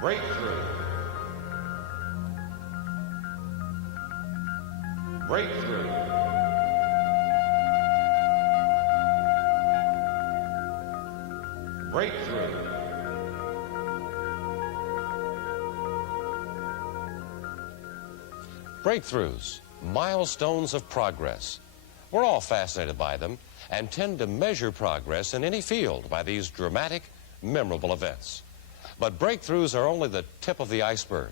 Breakthrough. Breakthrough. Breakthrough. Breakthroughs, milestones of progress. We're all fascinated by them and tend to measure progress in any field by these dramatic, memorable events. But breakthroughs are only the tip of the iceberg.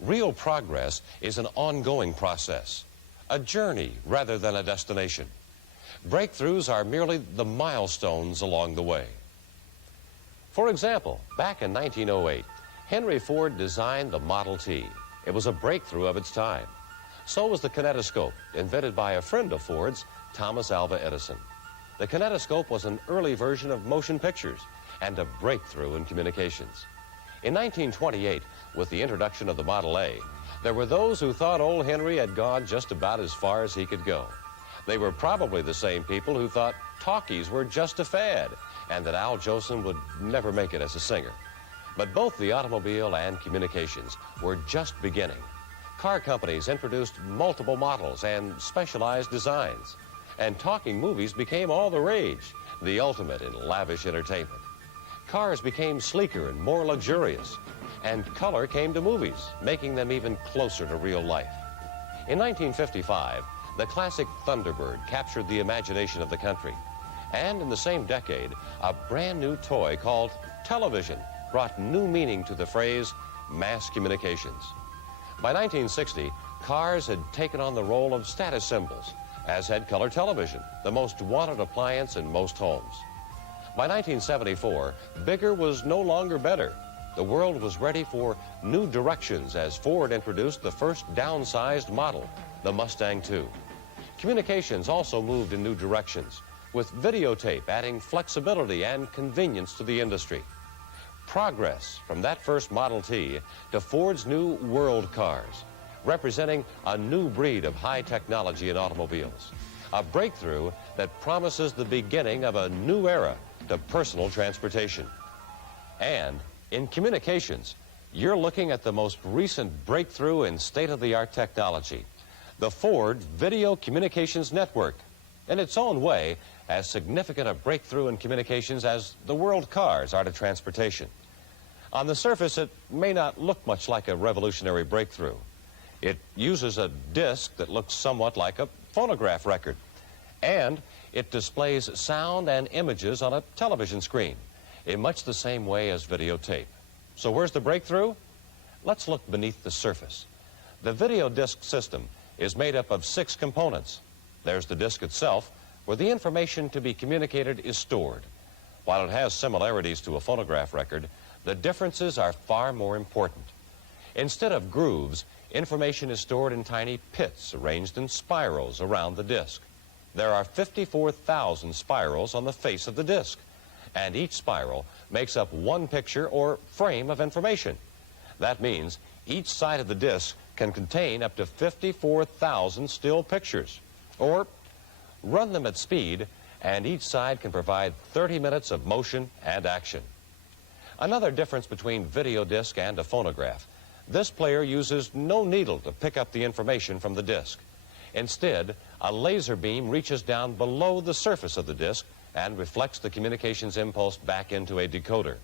Real progress is an ongoing process, a journey rather than a destination. Breakthroughs are merely the milestones along the way. For example, back in 1908, Henry Ford designed the Model T. It was a breakthrough of its time. So was the kinetoscope, invented by a friend of Ford's, Thomas Alva Edison. The kinetoscope was an early version of motion pictures and a breakthrough in communications. In 1928, with the introduction of the Model A, there were those who thought old Henry had gone just about as far as he could go. They were probably the same people who thought talkies were just a fad and that Al Jolson would never make it as a singer. But both the automobile and communications were just beginning. Car companies introduced multiple models and specialized designs. And talking movies became all the rage, the ultimate in lavish entertainment. Cars became sleeker and more luxurious, and color came to movies, making them even closer to real life. In 1955, the classic Thunderbird captured the imagination of the country. And in the same decade, a brand new toy called television brought new meaning to the phrase mass communications. By 1960, cars had taken on the role of status symbols, as had color television, the most wanted appliance in most homes. By 1974, bigger was no longer better. The world was ready for new directions as Ford introduced the first downsized model, the Mustang II. Communications also moved in new directions, with videotape adding flexibility and convenience to the industry. Progress from that first Model T to Ford's new World cars, representing a new breed of high technology in automobiles. A breakthrough that promises the beginning of a new era to personal transportation. And in communications, you're looking at the most recent breakthrough in state-of-the-art technology, the Ford Video Communications Network. In its own way, as significant a breakthrough in communications as the World cars are to transportation. On the surface, it may not look much like a revolutionary breakthrough. It uses a disc that looks somewhat like a phonograph record, and it displays sound and images on a television screen in much the same way as videotape. So where's the breakthrough? Let's look beneath the surface. The video disc system is made up of 6 components. There's the disc itself, where the information to be communicated is stored. While it has similarities to a phonograph record, the differences are far more important. Instead of grooves, information is stored in tiny pits arranged in spirals around the disc. There are 54,000 spirals on the face of the disc, and each spiral makes up one picture or frame of information. That means each side of the disc can contain up to 54,000 still pictures, or run them at speed, and each side can provide 30 minutes of motion and action. Another difference between video disc and a phonograph: this player uses no needle to pick up the information from the disc. Instead, a laser beam reaches down below the surface of the disc and reflects the communications impulse back into a decoder.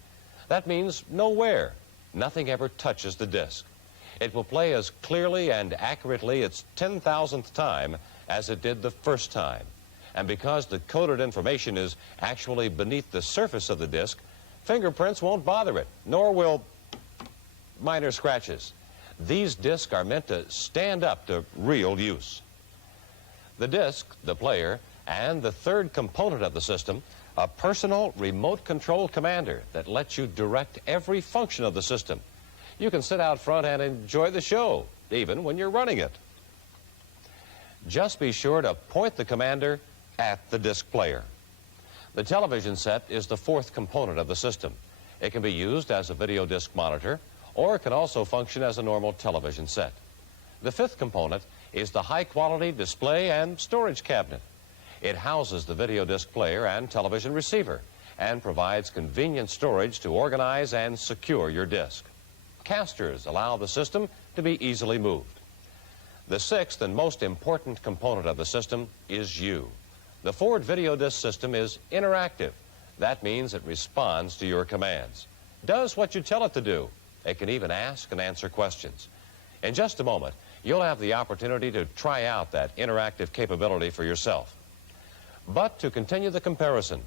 That means no wear. Nothing ever touches the disc. It will play as clearly and accurately its 10,000th time as it did the first time. And because the coded information is actually beneath the surface of the disc, fingerprints won't bother it, nor will minor scratches. These discs are meant to stand up to real use. The disc, the player, and the third component of the system, a personal remote control commander that lets you direct every function of the system. You can sit out front and enjoy the show, even when you're running it. Just be sure to point the commander at the disc player. The television set is the fourth component of the system. It can be used as a video disc monitor, or it can also function as a normal television set. The fifth component is the high-quality display and storage cabinet. It houses the video disc player and television receiver and provides convenient storage to organize and secure your disc. Casters allow the system to be easily moved. The sixth and most important component of the system is you. The Ford video disc system is interactive. That means it responds to your commands, does what you tell it to do. It can even ask and answer questions. In just a moment, you'll have the opportunity to try out that interactive capability for yourself. But to continue the comparison,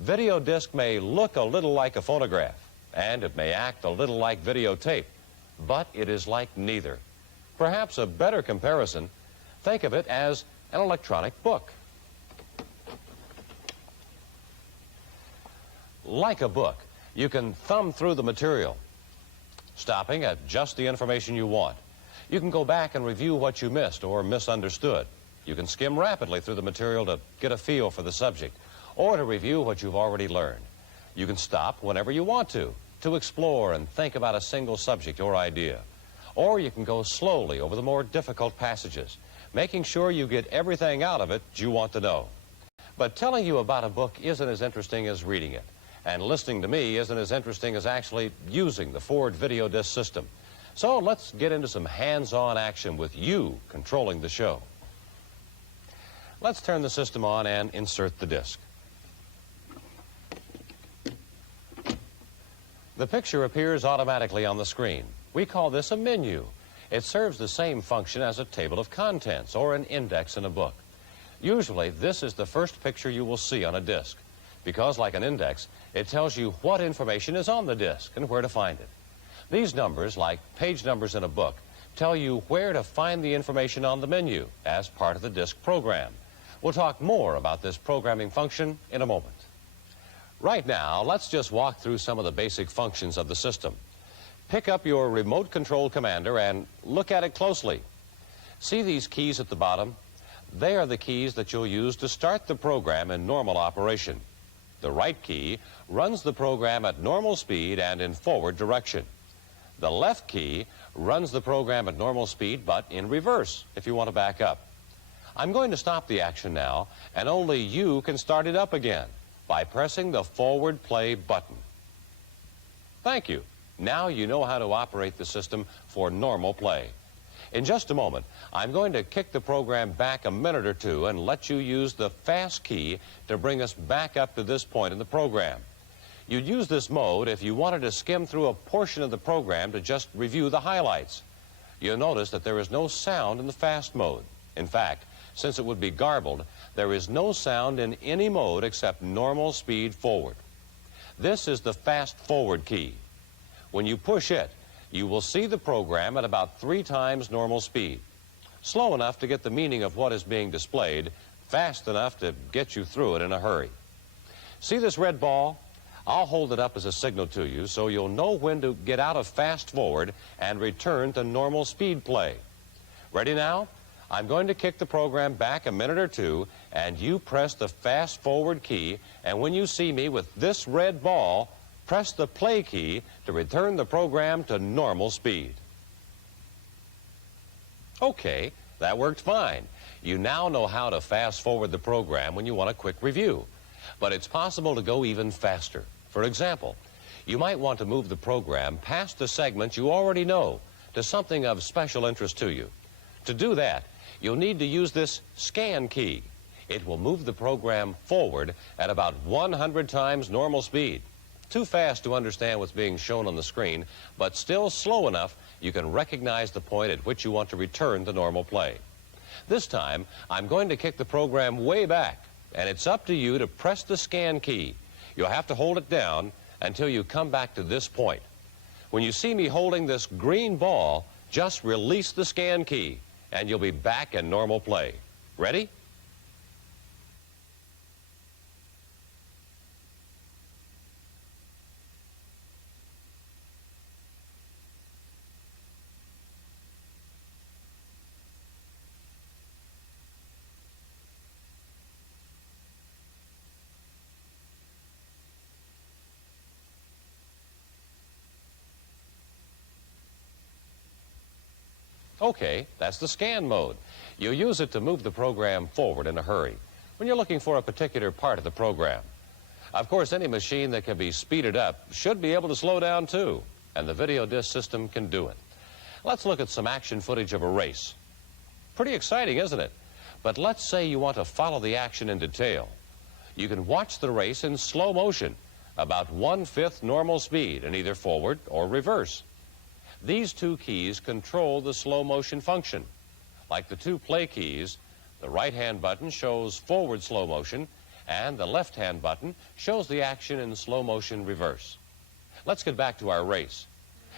video disc may look a little like a phonograph, and it may act a little like videotape, but it is like neither. Perhaps a better comparison, think of it as an electronic book. Like a book, you can thumb through the material, stopping at just the information you want. You can go back and review what you missed or misunderstood. You can skim rapidly through the material to get a feel for the subject, or to review what you've already learned. You can stop whenever you want to explore and think about a single subject or idea. Or you can go slowly over the more difficult passages, making sure you get everything out of it you want to know. But telling you about a book isn't as interesting as reading it, and listening to me isn't as interesting as actually using the Ford video disc system. So let's get into some hands-on action with you controlling the show. Let's turn the system on and insert the disc. The picture appears automatically on the screen. We call this a menu. It serves the same function as a table of contents or an index in a book. Usually, this is the first picture you will see on a disc, because like an index, it tells you what information is on the disc and where to find it. These numbers, like page numbers in a book, tell you where to find the information on the menu as part of the disc program. We'll talk more about this programming function in a moment. Right now, let's just walk through some of the basic functions of the system. Pick up your remote control commander and look at it closely. See these keys at the bottom? They are the keys that you'll use to start the program in normal operation. The right key runs the program at normal speed and in forward direction. The left key runs the program at normal speed, but in reverse if you want to back up. I'm going to stop the action now, and only you can start it up again by pressing the forward play button. Thank you. Now you know how to operate the system for normal play. In just a moment, I'm going to kick the program back a minute or two and let you use the fast key to bring us back up to this point in the program. You'd use this mode if you wanted to skim through a portion of the program to just review the highlights. You'll notice that there is no sound in the fast mode. In fact, since it would be garbled, there is no sound in any mode except normal speed forward. This is the fast forward key. When you push it, you will see the program at about 3 times normal speed. Slow enough to get the meaning of what is being displayed, fast enough to get you through it in a hurry. See this red ball? I'll hold it up as a signal to you so you'll know when to get out of fast forward and return to normal speed play. Ready now? I'm going to kick the program back a minute or two, and you press the fast forward key, and when you see me with this red ball, press the play key to return the program to normal speed. Okay, that worked fine. You now know how to fast forward the program when you want a quick review. But it's possible to go even faster. For example, you might want to move the program past the segment you already know to something of special interest to you. To do that, you'll need to use this scan key. It will move the program forward at about 100 times normal speed. Too fast to understand what's being shown on the screen, but still slow enough you can recognize the point at which you want to return to normal play. This time, I'm going to kick the program way back, and it's up to you to press the scan key. You'll have to hold it down until you come back to this point. When you see me holding this green ball, just release the scan key, and you'll be back in normal play. Ready? Okay, that's the scan mode. You use it to move the program forward in a hurry when you're looking for a particular part of the program. Of course, any machine that can be speeded up should be able to slow down too. and the video disc system can do it. Let's look at some action footage of a race. Pretty exciting, isn't it? But let's say you want to follow the action in detail. You can watch the race in slow motion, about 1/5 normal speed in either forward or reverse. These two keys control the slow motion function. Like the two play keys, the right-hand button shows forward slow motion, and the left-hand button shows the action in slow motion reverse. Let's get back to our race.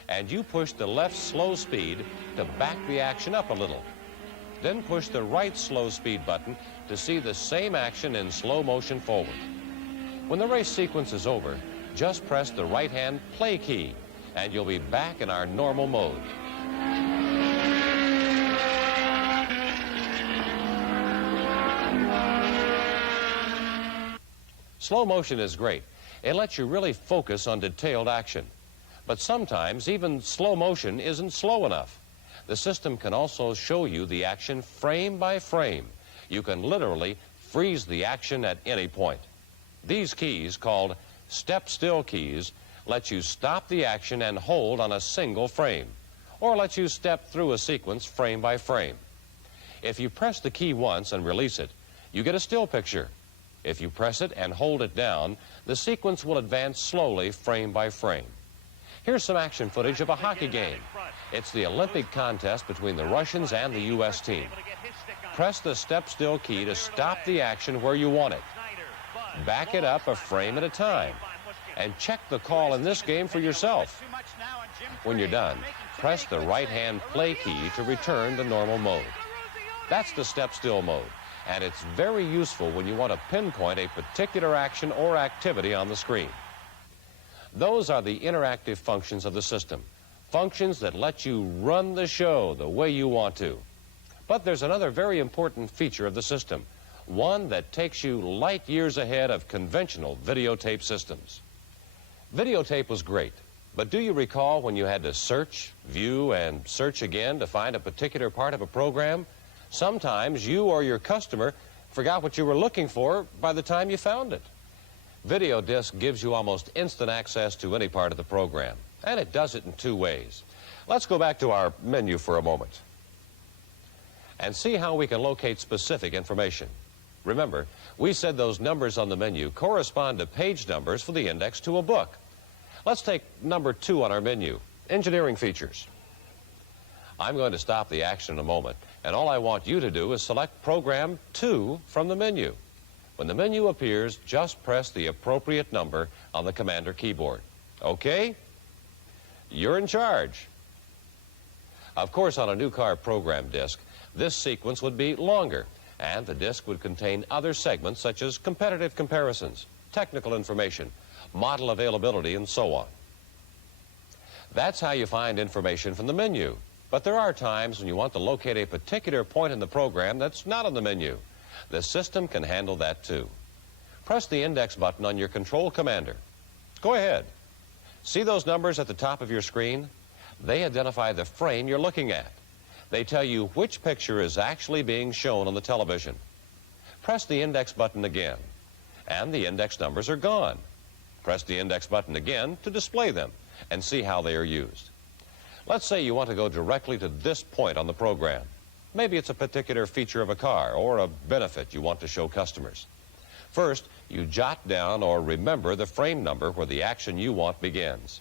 And you push the left slow speed to back the action up a little. Then push the right slow speed button to see the same action in slow motion forward. When the race sequence is over, just press the right-hand play key, and you'll be back in our normal mode. Slow motion is great. It lets you really focus on detailed action. But sometimes even slow motion isn't slow enough. The system can also show you the action frame by frame. You can literally freeze the action at any point. These keys, called step-still keys, let you stop the action and hold on a single frame, or let you step through a sequence frame by frame. If you press the key once and release it, you get a still picture. If you press it and hold it down, the sequence will advance slowly frame by frame. Here's some action footage of a hockey game. It's the Olympic contest between the Russians and the U.S. team. Press the step-still key to stop the action where you want it. Back it up a frame at a time, and check the call in this game for yourself. When you're done, press the right-hand play key to return to normal mode. That's the step-still mode, and it's very useful when you want to pinpoint a particular action or activity on the screen. Those are the interactive functions of the system, functions that let you run the show the way you want to. But there's another very important feature of the system, one that takes you light years ahead of conventional videotape systems. Videotape was great, but do you recall when you had to search, view, and search again to find a particular part of a program? Sometimes you or your customer forgot what you were looking for by the time you found it. Video disc gives you almost instant access to any part of the program, and it does it in two ways. Let's go back to our menu for a moment and see how we can locate specific information. Remember, we said those numbers on the menu correspond to page numbers for the index to a book. Let's take number 2 on our menu, engineering features. I'm going to stop the action in a moment, and all I want you to do is select program 2 from the menu. When the menu appears, just press the appropriate number on the commander keyboard. Okay? You're in charge. Of course, on a new car program disc, this sequence would be longer, and the disc would contain other segments such as competitive comparisons, technical information, model availability, and so on. That's how you find information from the menu. But there are times when you want to locate a particular point in the program that's not on the menu. The system can handle that too. Press the index button on your control commander. Go ahead. See those numbers at the top of your screen? They identify the frame you're looking at. They tell you which picture is actually being shown on the television. Press the index button again, and the index numbers are gone. Press the index button again to display them and see how they are used. Let's say you want to go directly to this point on the program. Maybe it's a particular feature of a car or a benefit you want to show customers. First, you jot down or remember the frame number where the action you want begins.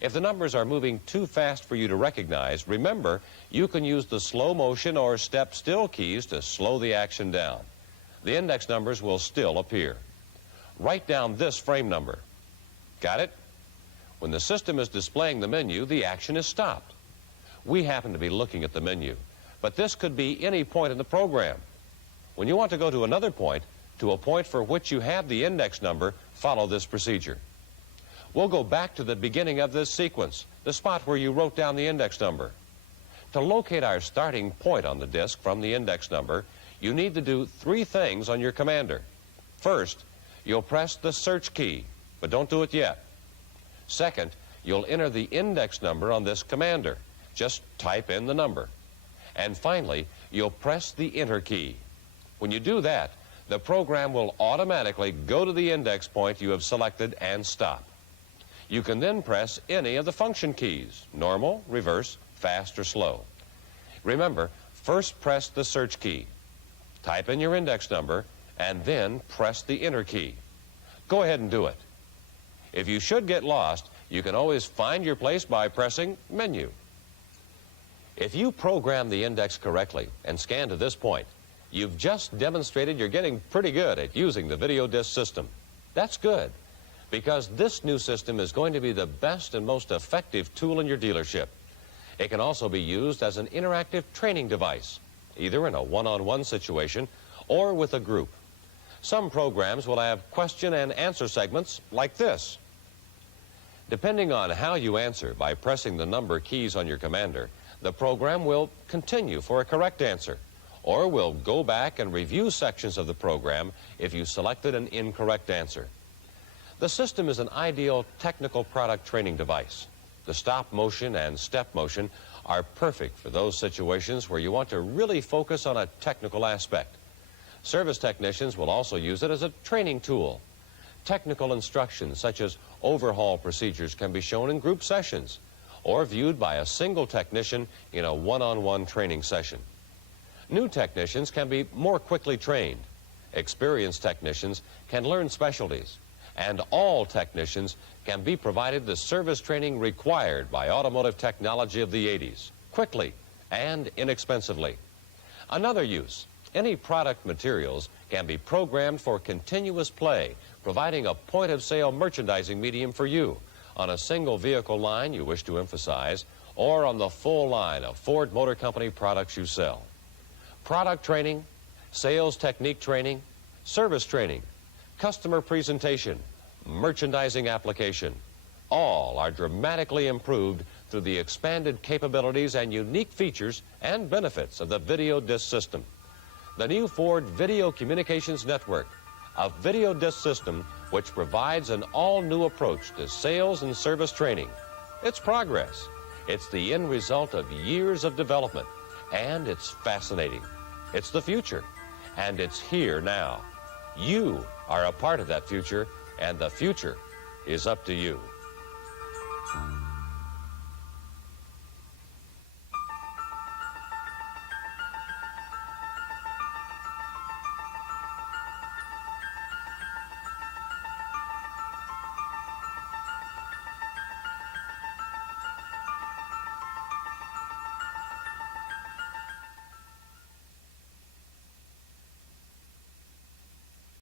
If the numbers are moving too fast for you to recognize, remember you can use the slow motion or step still keys to slow the action down. The index numbers will still appear. Write down this frame number. Got it? When the system is displaying the menu, the action is stopped. We happen to be looking at the menu, but this could be any point in the program. When you want to go to another point, to a point for which you have the index number, follow this procedure. We'll go back to the beginning of this sequence, the spot where you wrote down the index number. To locate our starting point on the disk from the index number, you need to do 3 things on your commander. First, you'll press the search key, but don't do it yet. Second, you'll enter the index number on this commander. Just type in the number. And finally, you'll press the enter key. When you do that, the program will automatically go to the index point you have selected and stop. You can then press any of the function keys, normal, reverse, fast, or slow. Remember, first press the search key, type in your index number, and then press the enter key. Go ahead and do it. If you should get lost, you can always find your place by pressing Menu. If you program the index correctly and scan to this point, you've just demonstrated you're getting pretty good at using the video disc system. That's good, because this new system is going to be the best and most effective tool in your dealership. It can also be used as an interactive training device, either in a one-on-one situation or with a group. Some programs will have question and answer segments like this. Depending on how you answer by pressing the number keys on your commander, the program will continue for a correct answer, or will go back and review sections of the program if you selected an incorrect answer. The system is an ideal technical product training device. The stop motion and step motion are perfect for those situations where you want to really focus on a technical aspect. Service technicians will also use it as a training tool. Technical instructions such as overhaul procedures can be shown in group sessions or viewed by a single technician in a one-on-one training session. New technicians can be more quickly trained. Experienced technicians can learn specialties. And all technicians can be provided the service training required by automotive technology of the 80s, quickly and inexpensively. Another use, any product materials can be programmed for continuous play, providing a point-of-sale merchandising medium for you on a single vehicle line you wish to emphasize, or on the full line of Ford Motor Company products you sell. Product training, sales technique training, service training, customer presentation, merchandising application, all are dramatically improved through the expanded capabilities and unique features and benefits of the video disc system. The new Ford Video Communications Network, a video disc system which provides an all-new approach to sales and service training. It's progress. It's the end result of years of development, and it's fascinating. It's the future, and it's here now. You are a part of that future, and the future is up to you.